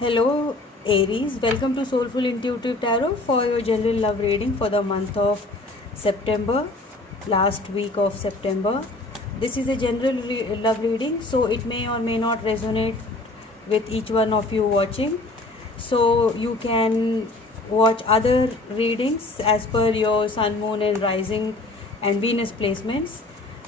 Hello, Aries. Welcome to Soulful Intuitive Tarot for your general love reading for the month of September, last week of September. This is a general love reading, so it may or may not resonate with each one of you watching. So you can watch other readings as per your sun, moon, and rising and Venus placements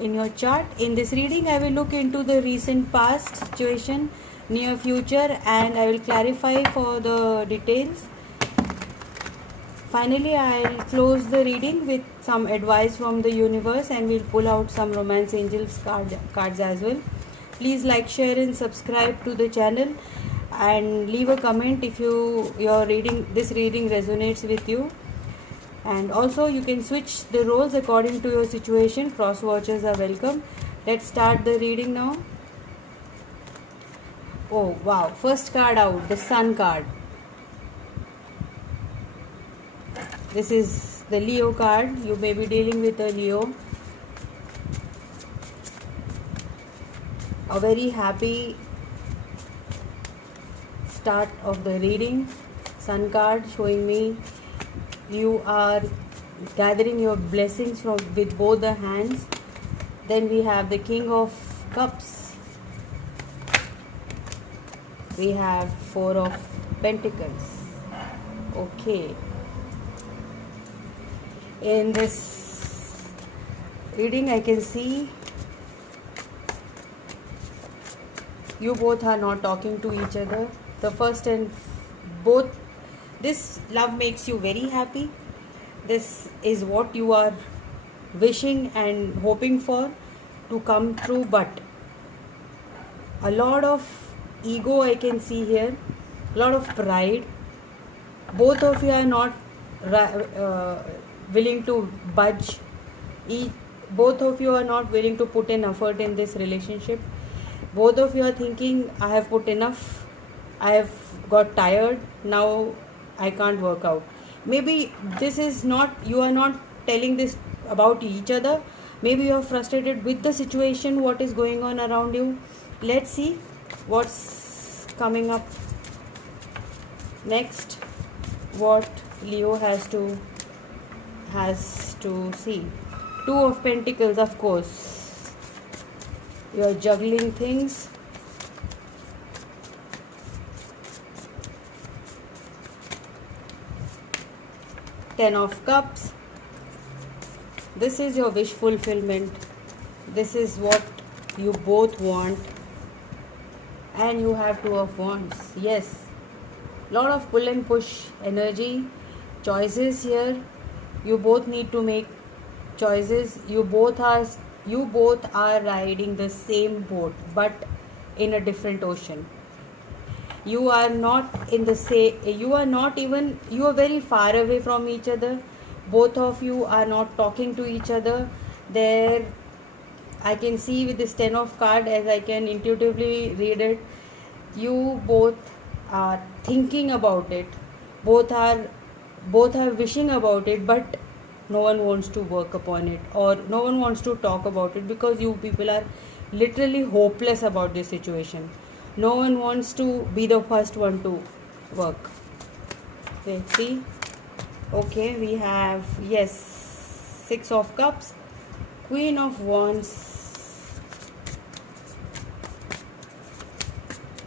in your chart. In this reading, I will look into the recent past situation, near future, and I will clarify for the details. Finally, I'll close the reading with some advice from the universe, and we'll pull out some romance angels cards as well. Please like, share, and subscribe to the channel, and leave a comment if this reading resonates with you. And also, you can switch the roles according to your situation. Cross watchers are welcome. Let's start the reading now. Oh wow, first card out, the Sun card. This is the Leo card. You may be dealing with a Leo. A very happy start of the reading. Sun card showing me you are gathering your blessings with both the hands. Then we have the King of Cups. We have Four of Pentacles. Okay. In this reading, I can see you both are not talking to each other. The first and both, this love makes you very happy. This is what you are wishing and hoping for to come true, but a lot of ego I can see here, a lot of pride. Both of you are not willing to budge. Both of you are not willing to put in effort in this relationship. Both of you are thinking, I have put enough, I have got tired, now I can't work out. Maybe this is not, you are not telling this about each other. Maybe you are frustrated with the situation, what is going on around you. Let's see what's coming up next, what Leo has to see. Two of Pentacles, of course. You are juggling things. Ten of Cups. This is your wish fulfillment. This is what you both want. And you have Two of Wands. Yes. Lot of pull and push energy. Choices here. You both need to make choices. You both are riding the same boat, but in a different ocean. You are not in the same, you are very far away from each other. Both of you are not talking to each other. There I can see with this Ten of card, as I can intuitively read it, you both are thinking about it, both are wishing about it, but no one wants to work upon it, or no one wants to talk about it, because you people are literally hopeless about this situation. No one wants to be the first one to work. Let's see. Okay, we have, yes, Six of Cups, Queen of Wands.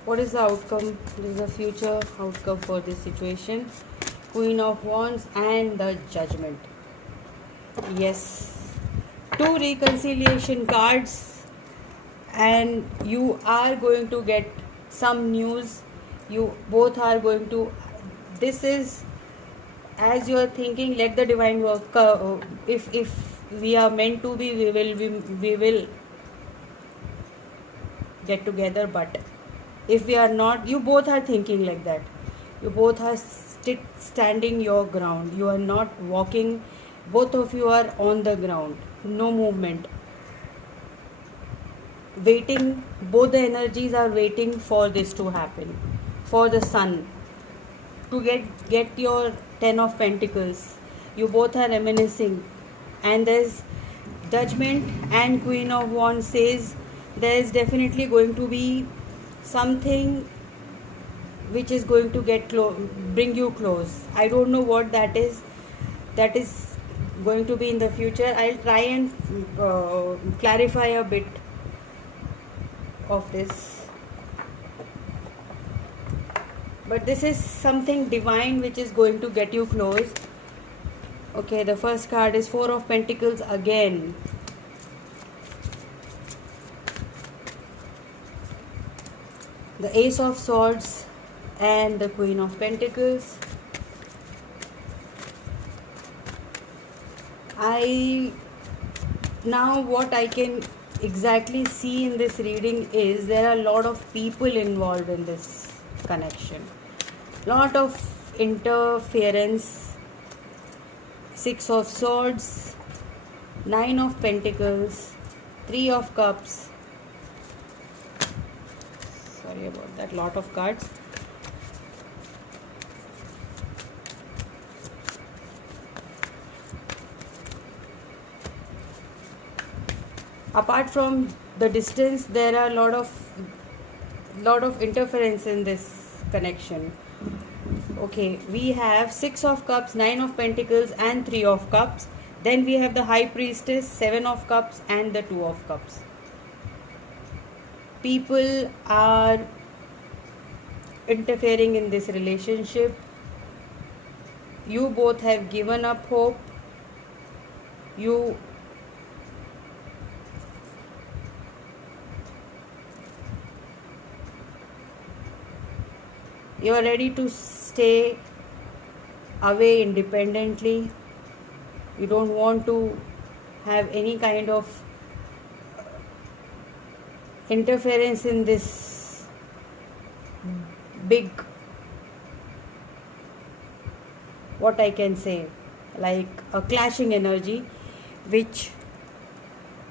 What is the outcome? This is the future outcome for this situation. Queen of Wands and the Judgment. Yes. Two reconciliation cards, and you are going to get some news. You both are going to, this is, as you are thinking, let the divine work. If we are meant to be, we will get together. But if we are not, you both are thinking like that. You both are standing your ground. You are not walking. Both of you are on the ground. No movement. Waiting. Both the energies are waiting for this to happen. For the Sun to get your Ten of Pentacles. You both are reminiscing, and there's Judgment and Queen of Wands says there is definitely going to be something which is going to bring you close. I don't know what that is. That is going to be in the future. I'll try and clarify a bit of this. But this is something divine which is going to get you close. Okay, the first card is Four of Pentacles again. The Ace of Swords and the Queen of Pentacles. Now what I can exactly see in this reading is there are a lot of people involved in this connection. Lot of interference. Six of Swords, Nine of Pentacles, Three of Cups. Sorry about that, lot of cards. Apart from the distance, there are a lot of interference in this connection. Okay, we have Six of Cups, Nine of Pentacles and Three of Cups. Then we have the High Priestess, Seven of Cups and the Two of Cups. People are interfering in this relationship. You both have given up hope. You are ready to stay away independently. You don't want to have any kind of interference in this big, what I can say, like a clashing energy, which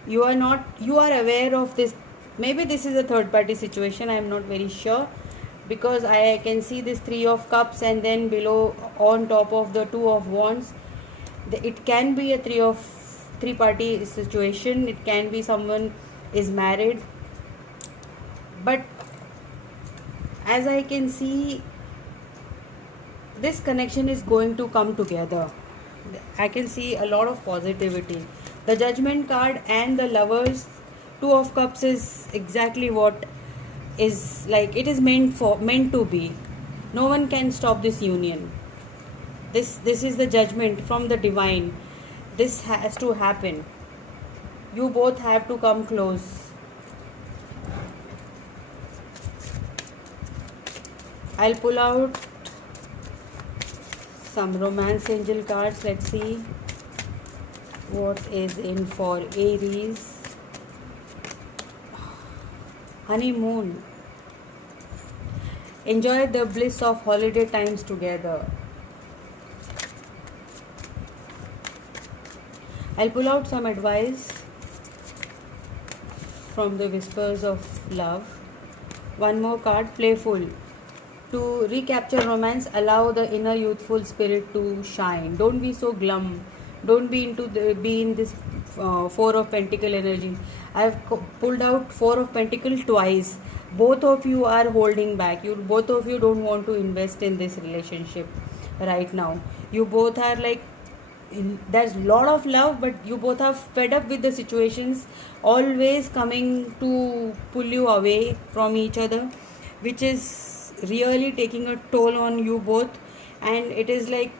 you are aware of this. Maybe this is a third party situation, I am not very sure, because I can see this Three of Cups and then below on top of the Two of Wands. It can be a three party situation. It can be someone is married, but as I can see, this connection is going to come together. I can see a lot of positivity. The Judgment card and the Lovers, Two of Cups is exactly what is like. It is meant to be. No one can stop this union. This is the judgment from the divine. This has to happen. You both have to come close. I'll pull out some romance angel cards. Let's see what is in for Aries. Honeymoon. Enjoy the bliss of holiday times together. I'll pull out some advice from the Whispers of Love. One more card, Playful. To recapture romance, allow the inner youthful spirit to shine. Don't be so glum. Don't be in this Four of Pentacle energy. I've pulled out Four of Pentacle twice. Both of you are holding back. Both of you don't want to invest in this relationship right now. You both are like, there's a lot of love, but you both are fed up with the situations always coming to pull you away from each other, which is really taking a toll on you both. And it is like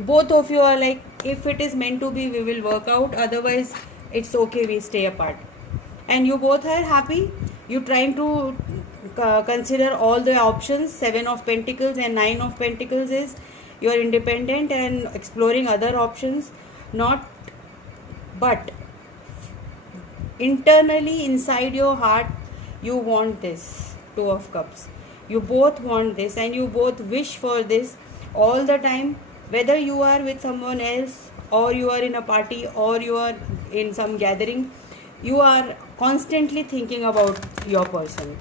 both of you are like, if it is meant to be, we will work out, otherwise it's okay, we stay apart. And you both are happy. You trying to consider all the options. Seven of Pentacles and Nine of Pentacles is you are independent and exploring other options. But internally inside your heart, you want this Two of Cups. You both want this and you both wish for this all the time. Whether you are with someone else, or you are in a party, or you are in some gathering, you are constantly thinking about your person.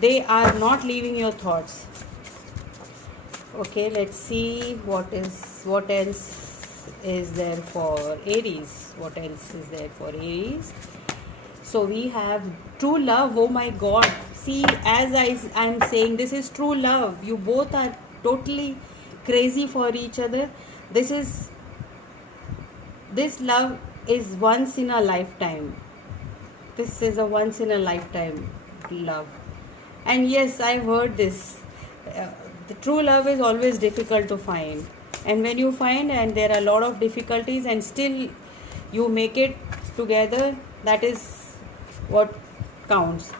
They are not leaving your thoughts. Okay, let's see what else is there for Aries. What else is there for Aries? So we have true love. Oh my God. See, see, as I'm saying, this is true love. You both are totally crazy for each other. This love is once in a lifetime. This is a once in a lifetime love. And yes, I've heard this. The true love is always difficult to find. And when you find, and there are a lot of difficulties, and still you make it together, that is what counts.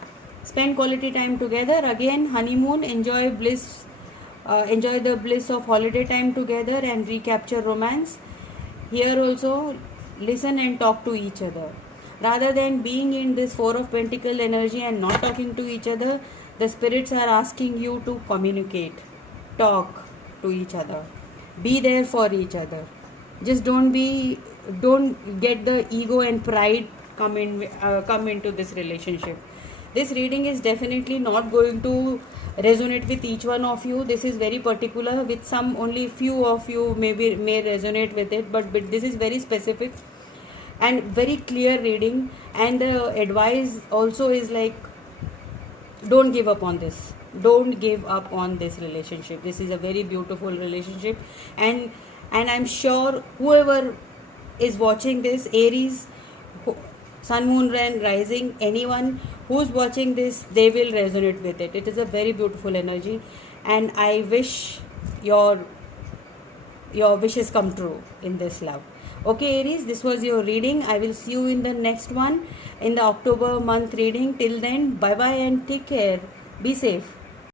Spend quality time together. Again, honeymoon, enjoy bliss, enjoy the bliss of holiday time together and recapture romance. Here also, listen and talk to each other. Rather than being in this Four of Pentacles energy and not talking to each other, the spirits are asking you to communicate, talk to each other, be there for each other. Just don't get the ego and pride come into this relationship. This reading is definitely not going to resonate with each one of you. This is very particular. With some, only few of you may resonate with it, but this is very specific and very clear reading. And the advice also is like, don't give up on this. Don't give up on this relationship. This is a very beautiful relationship, and I'm sure whoever is watching this, Aries, Sun, Moon, and Rising, anyone who's watching this, they will resonate with it. It is a very beautiful energy, and I wish your wishes come true in this love. Okay, Aries, this was your reading. I will see you in the next one, in the October month reading. Till then, bye bye and take care. Be safe.